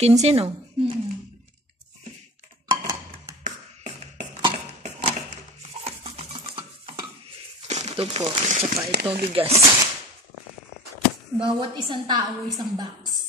15, no? Ito po. Saka ito bigas. Bawat isang tao, isang box.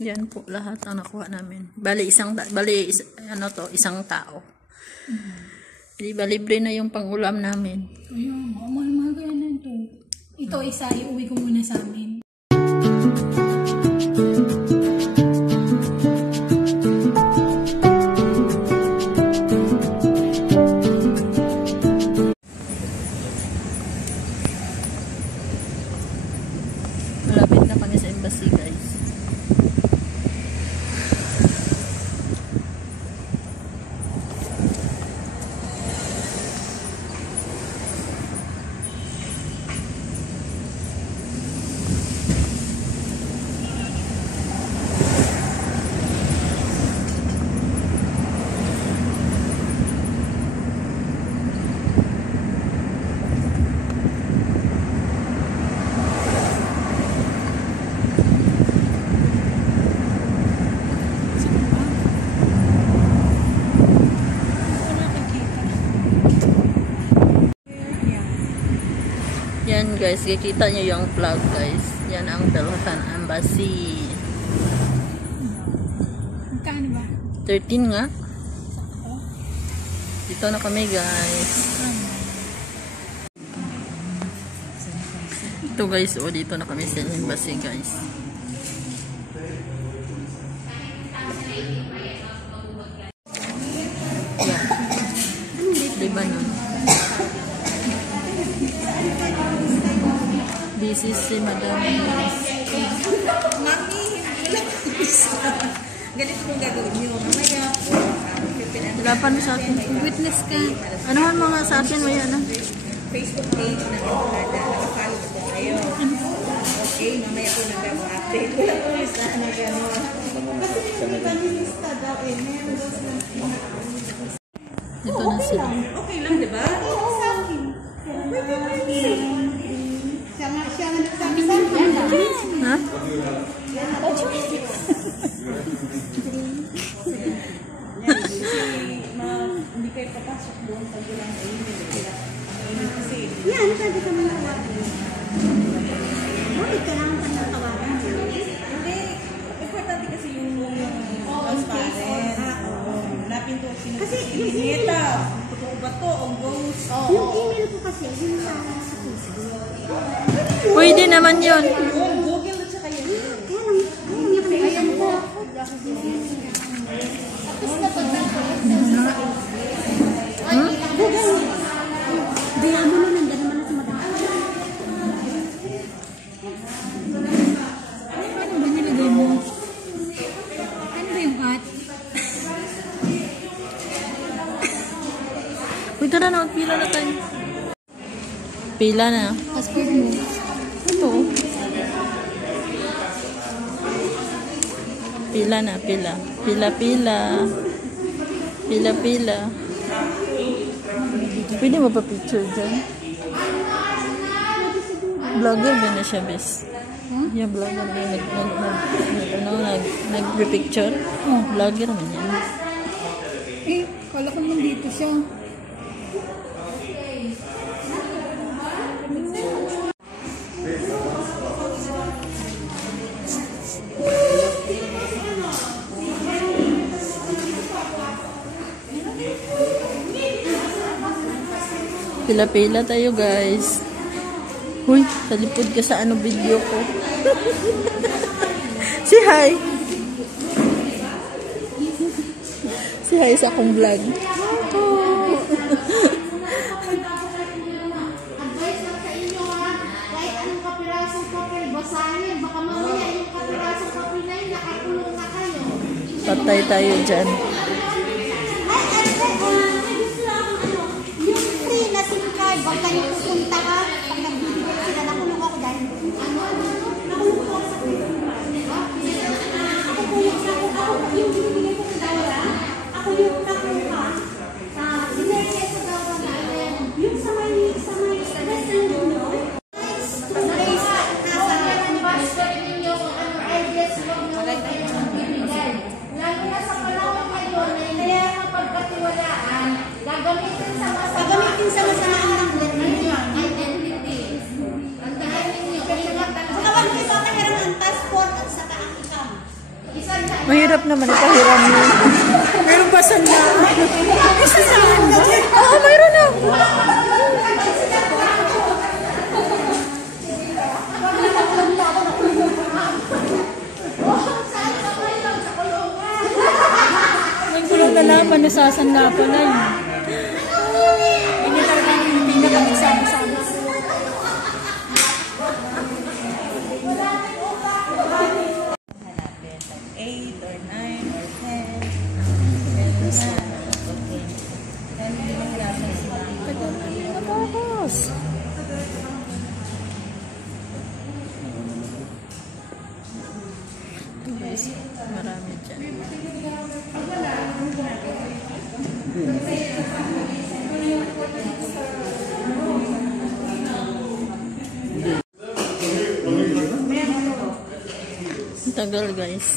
Yan po lahat ang nakuha namin. Isang tao. Di ba libre na yung pangulam namin. Ayun, mahal kaya na ito. Ito isa, iuwi ko muna sa amin. Malapit na kami sa embassy, guys. Yan guys, kikita nyo yung flag guys. Yan ang Belhatan Embassy. Magkano ba? 13 nga. Dito na kami guys. Ito guys, dito na kami sa embassy guys. Yan. Diba nun? This is si Madam. Mami, ganito kong gagawin nyo. Mamaya po, Lapan mo sa akin. Witness ka. Ano man mga sa akin, may ano? Facebook page na Implada. Nakafollow ko po kayo. Okay, mamaya po nag-update. Wala po isa na gano'n. Kasi may panilista daw eh. Meron daw silang Dito na sila. okay lang, di ba? Oo, sa akin. Siya nga nagsabi sa akin. Ha? Hindi kayo papasok doon pag walang email. Kasi, yan, sabi ka mga tawagan. Kailangan pa ng tawagan. hindi. Importante kasi yung transparent. Hanapin to. Kasi yung Neta, totoo ba to? O ghost? Yung email ko kasi, yung sa Facebook. Pwede naman yun. Google at saka yun. Ayan po. Diyan mo na, nandiyan naman na sa madami. Ano ba nilagay mo? Ano ba yung hat? Pwede na na, pila na tayo. Pila na. Passport mo. Ito. Pila na, pila. Pila. Pwede mo pa picture dyan? Vlogger ba na siya, bes? Yeah, vlogger ba? Nag-picture? Oh, vlogger man yan. Eh, kala ko naman dito siya. Pila-pila tayo guys. Huy, talipod ka sa ano video ko. Si hi. Si hi sa akong vlog. Advice lang sa inyo ha, kahit anong kapirasong papel, basahin. Baka mamaya yung kapirasong papel na yun, nakakulong na kayo. Patay tayo dyan. Yung free na SIM card, wag kayo pupunta ka. Pag nagbibigay sila, nakulong ako dahil nakulong ako sa ako po yung binibigay ko sa dawra. Ako yung nakuha sa binigay sa dawra na yung sa may restaurant nyo. Mahirap naman ipahiram yun. Meron ba sanda? Isa sa akin na dyan. Oo, mayroon na. May kulong na laban, nasasanda pa na yun. Hindi talaga hindi na kami sama-sama. Hanapin. 8 or 9 or 10. Meron na. Okay. Dahil hindi mahirapan sila. Tapos. Guys, marami dyan. Tagal guys.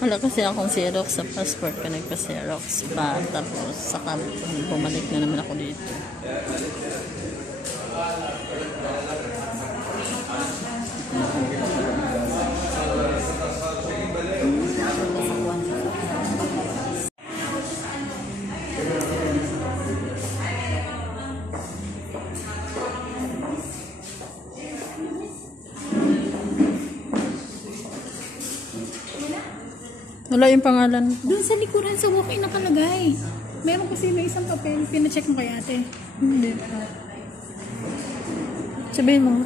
Wala kasi akong Xerox sa passport ko. Nagpa-Xerox pa. Tapos saka bumalik na naman ako dito. Wala yung pangalan. Doon sa likuran sa walk-in nakalagay. Meron kasi may isang papel. Pina-check mo kay ate. Hindi. Sabihin mo.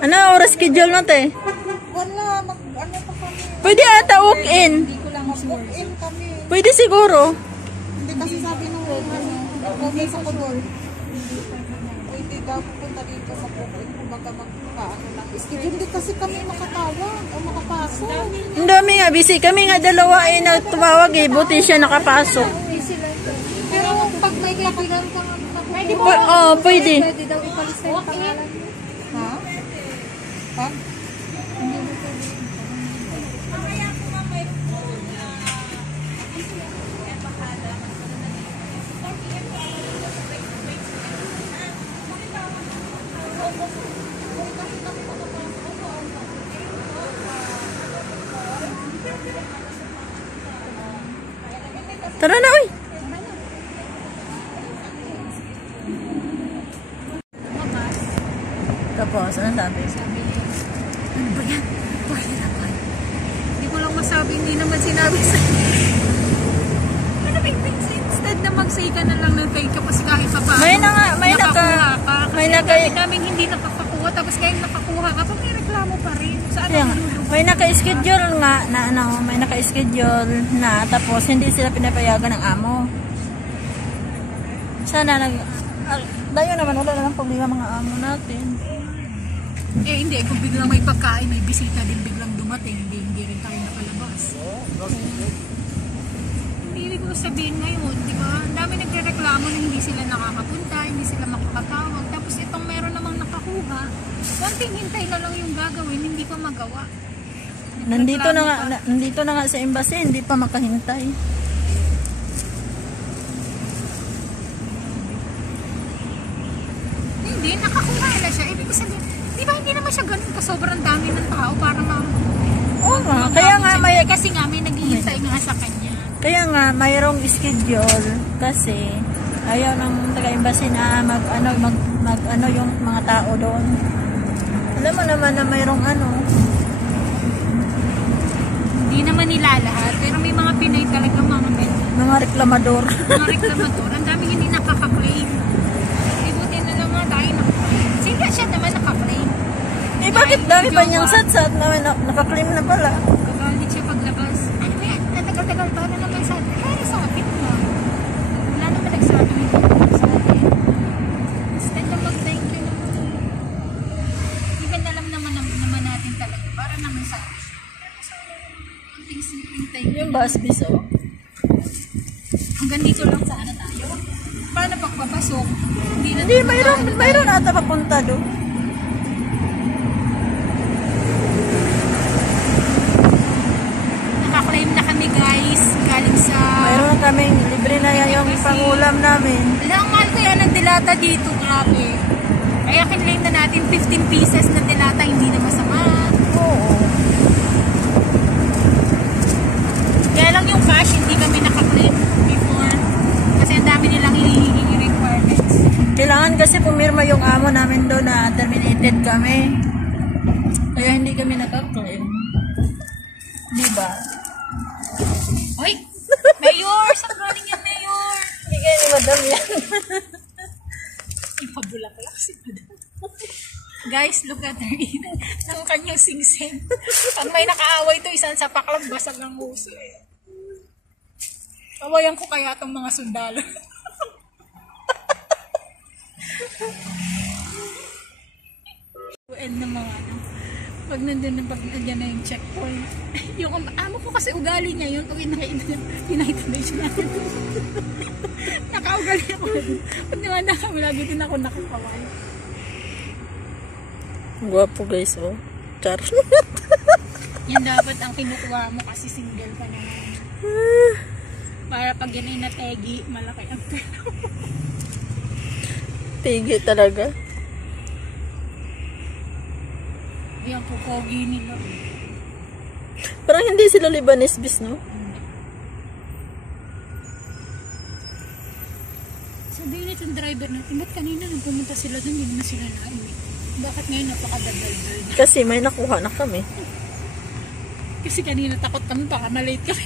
Ano oras schedule natin? Wala. Ano pa kami? Pwede ata walk-in. Mag-walk-in kami. Pwede siguro. Hindi kasi sabi nung okay sa kulol. Pwede daw pupunta dito mag-walk-in. Kumbaga magpaano lang. Schedule din kasi kami makatawag o makapasok. Ang dami nga, busy. Kami nga dalawa ay nagtumawag eh. Buti siya nakapasok. Pero pag may kaibigan ka nga, pwede mo. Oo, pwede. Pwede daw ipalista yung pangalan. Ha? Ha? Tara na, uy. Tapos, ano sabi? Ano ba yan? Pahirapan. Hindi ko lang masabi, hindi naman sinabi sa ano ba yung instead na mag-say ka na lang ng fake ka kasi kahit pa paano. May na nga, may nakakuha ka. may Kasi naka- daming hindi nakakakuha tapos kaya nakakuha ka pa may reklamo pa rin. Saan Kaya ang nga, malulungkot? may naka-schedule nga na ano, may naka-schedule na tapos hindi sila pinapayagan ng amo. Sana dayo naman wala na ng problema mga amo natin. Eh hindi, kung biglang may pagkain, may bisita din biglang dumating, hindi rin tayo nakalabas. Hindi ko sabihin ngayon, di ba? Ang dami nagrereklamo na hindi sila nakakapunta, hindi sila makakatawag. Tapos itong meron namang nakakuha, konting hintay na lang yung gagawin, hindi pa magawa. Nandito na nga sa embassy, hindi pa makahintay. Hindi, nakakuha na siya. Ibig sabihin, di ba hindi naman siya ganun ka sobrang dami ng tao para Oo nga, kaya nga may kasi nga may naghihintay nga sa kanya. Kaya nga, mayroong schedule kasi ayaw ng taga-embassy na mag yung mga tao doon. Alam mo naman na mayroong Hindi naman nila lahat, pero may mga Pinay talaga mga reklamador. mga reklamador. Ang dami hindi nakaka-claim. Ibuti na lang nga tayo naka-claim. Sige, siya naman naka-claim. Eh bakit dami pa niyang sat-sat na naka-claim na pala? Kagalit siya paglabas. Ano ba yan? Natagal-tagal pa na naman sa atin. Pero sa akin na. Wala naman nagsabi nito sa atin. Instead na mag-thank you naman. Even alam naman natin talaga. Para naman sa atin. Pero sa konting simpleng thank you. Yung bus bis, oh. Hanggang dito lang sana tayo. Paano pagpapasok? Hindi, mayroon ata papunta doon. Nakaklaim na kami guys. Galing sa... Mayroon kaming libre na yan yung pangulam namin. Alam, mahal ko yan ang dilata dito. Grabe. Kaya kinlaim na natin 15 pieces na dilata. Hindi na masama. Oo. Kaya lang yung cash, hindi kami nakaklaim before. Kasi ang dami nilang hinihingi requirements. Kailangan kasi pumirma yung amo namin doon na terminated kami. Kaya hindi kami nakaklaim. Diba? Hoy! Mayor! Saan galing yan, Mayor? Hindi kayo ni Madam yan. Ipabulak-lak si Madam. Guys, look at her. Ang kanyang sing-sing. Pag may nakaaway to, isang sapaklang basag ng huso eh. Awayan ko kaya itong mga sundalo. End ng mga ano. Pag nandun na yung checkpoint. Yung amo ko kasi ugali niya yun. Pag pinakita na siya natin. Nakaugali ako. Pag naman na kami, lagi din ako nakakaway. Guwapo guys, oh. Char. Yan dapat ang kinukuha mo kasi single pa naman. Para pag yan ay nategi, malaki ang pera. Tigi talaga. Yan po, pogi nila. Parang hindi sila Lebanese bis, no? Sabihin itong driver natin, ba't kanina nung pumunta sila doon, hindi na sila naiwi? Bakit ngayon napakadadaldal na? Kasi may nakuha na kami. Kasi kanina takot kami, baka malate kami.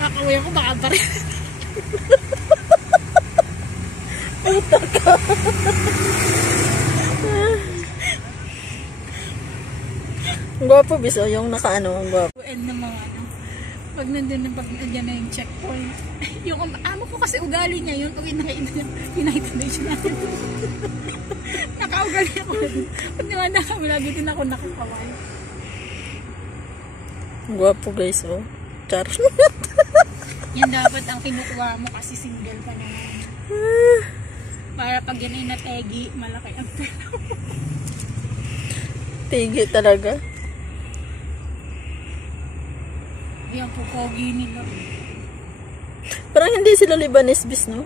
Nakakaway ako, baka pa rin. Puta ka. Ang gwapo bis, oh. Yung nakaano, ang gwapo. End ng mga ano. Pag nandun na yung checkpoint. Yung amo ko kasi ugali niya yun. Pag pinakita na siya natin. Nakaugali ako. Pag naman na kami, lagi din ako nakakaway. Ang gwapo guys, oh. Char. Yan dapat ang kinukuha mo kasi single pa naman. Para pag yan ay nategi, malaki ang pera. Tigi talaga. Yan po, pogi nila. Parang hindi sila Lebanese bis, no?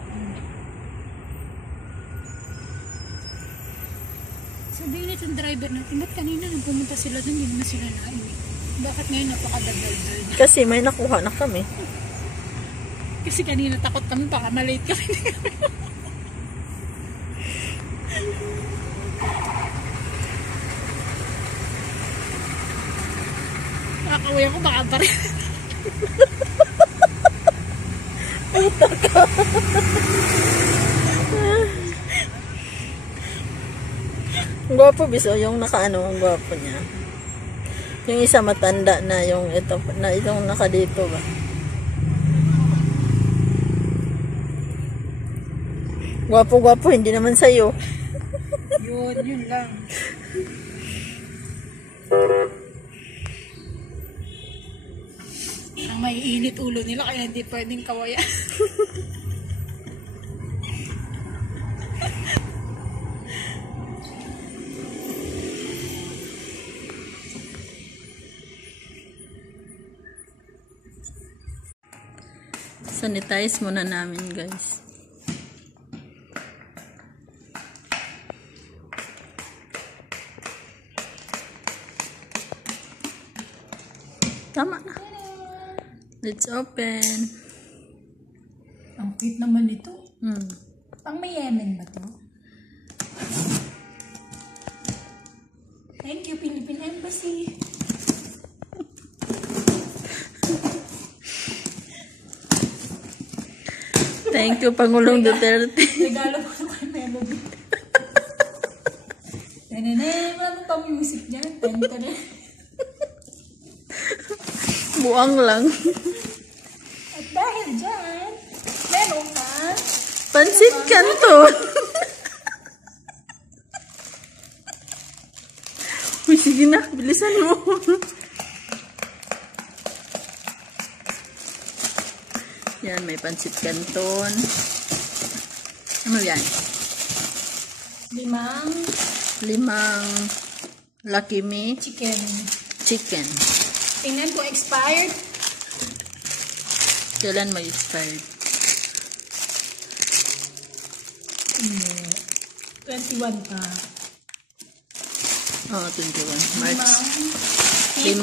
Sabihin itong driver natin, ba't kanina nung pumunta sila doon, hindi na sila naiwi? Bakit ngayon napakadadaldal na? Kasi may nakuha na kami. Kasi kanina takot kami, baka malate kami. Nakakaway ako, baka pa rin. Puta ka. Ang gwapo bis, oh. Yung nakaano, ang gwapo niya. Yung isa matanda na, yung ito, na itong nakadito ba? Gwapo-gwapo, hindi naman sa'yo. Yun lang. Ang may init ulo nila, kaya hindi pwedeng kawaya. Sanitize muna namin, guys. Tama na. Let's open. Ang cute naman ito. Pang may Yemen ba to? Thank you, Philippine Embassy. Thank you, Pangulong Duterte. Regalo ko kay Melody. Ano pang music dyan? Buang lang. At dahil dyan, meron ka Pansit Canton. Sige na, bilisan mo. Yan, may pansit canton. Ano yan? 5 Lucky Me chicken. chicken. Tingnan ko expired. Kailan may expired? 21 pa. Oh, 21. March. 5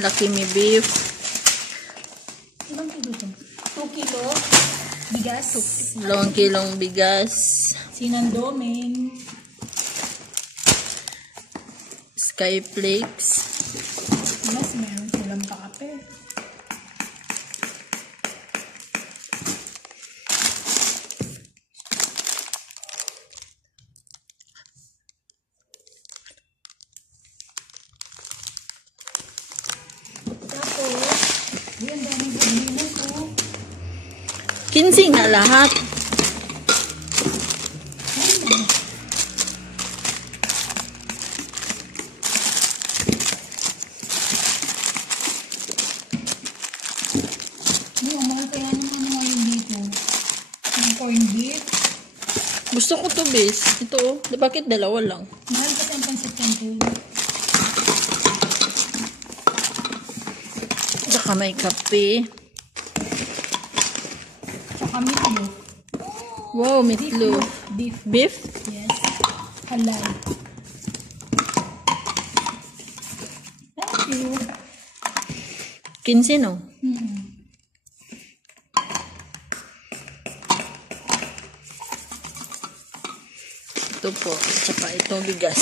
Lucky Me beef. Ilang kilo to? 2 kilo bigas. 2 kilong bigas. Sinandoming. Sky flakes. Mas meron silang kape. Tapos, yan daming sardinas ko. 15 nga lahat. Mahal kaya naman ngayon dito. Yung corned beef. Gusto ko to, bes. Ito, oh. Bakit dalawa lang? Mahal kasi ang pansit canton. Saka may kape. Tsaka meatloaf. Wow, meatloaf. Beef. Beef? Yes. Halal. Thank you. 15, no? Ito po. Tsaka ito bigas.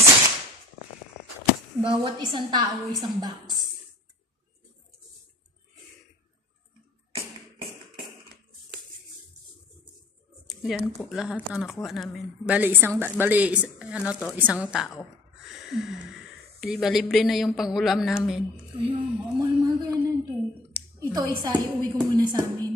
Bawat isang tao, isang box. Yan po lahat ang nakuha namin. Isang tao. Di ba libre na yung pangulam namin. Ayun, mahal-mahal kaya na ito. Ito isa, iuwi ko muna sa amin.